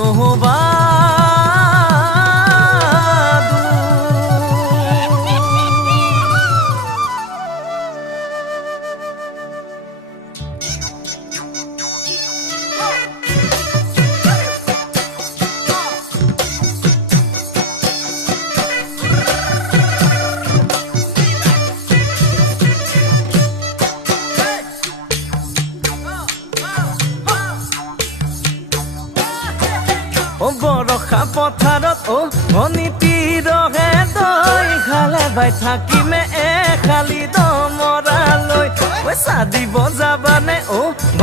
নহবা বৰষা পথাৰত অনিতি ৰহে তই খালে বাই থাকিমে খালি দমৰালৈ পইচা দিব যাবানে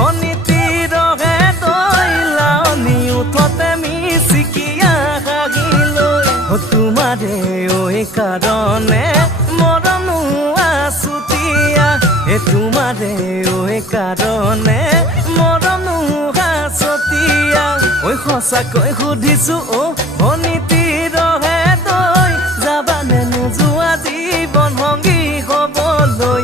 অনিতি ৰহে তই লাৱনি উঠতে মিচিকিয়া হাগিলৈ তোমাৰে কাৰণে মৰমো আছুতীয়া তোমাৰে কাৰণে মৰমো আছতীয়া সঁচাকৈ সুধিছো অনিতি ৰহে তই যাবানে নোযোৱা জীৱন সংগী হ'বলৈ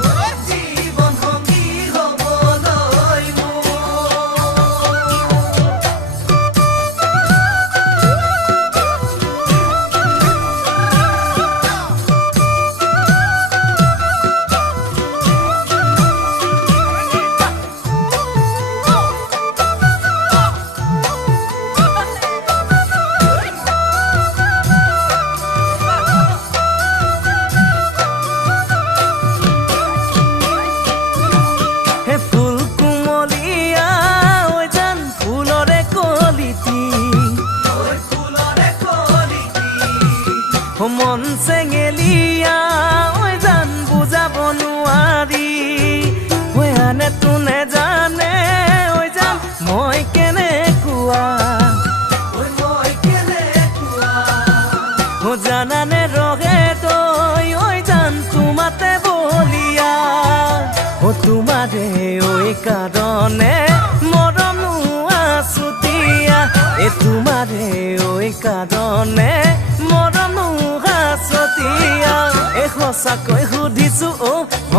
মন চেঙেলিয়া জান বুজাব নোৱাৰি আনে তোনে জানে জান মই কেনেকুৱা জানানে ৰহে তই জান তোমাতে বলিয়া তোমাৰে কাৰণে মৰমো আছুতীয়া তোমাৰে কাৰণে মৰমো আছতীয়া সঁচাকৈ সুধিছো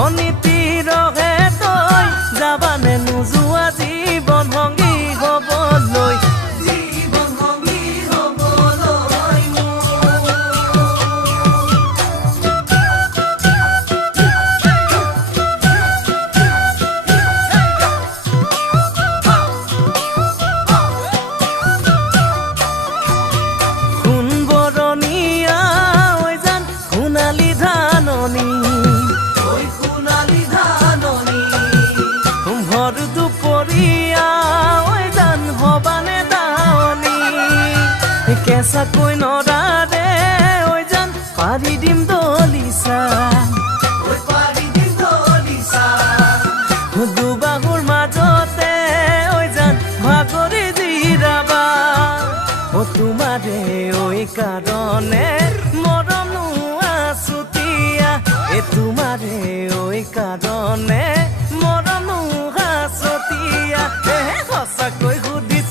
অনিতি ৰহে তই যাবানে নোযোৱা জীৱন সংগী হ'বলৈ কেঁচাকৈ নৰাৰে জান পাৰি দিম দলিচা দুবাহুৰ মাজতে জান ভাগৰি জিৰাবা তোমাৰে কাৰণে মৰমো আছুতীয়া তোমাৰে কাৰণে মৰমো আছতীয়া সঁচাকৈ সুধি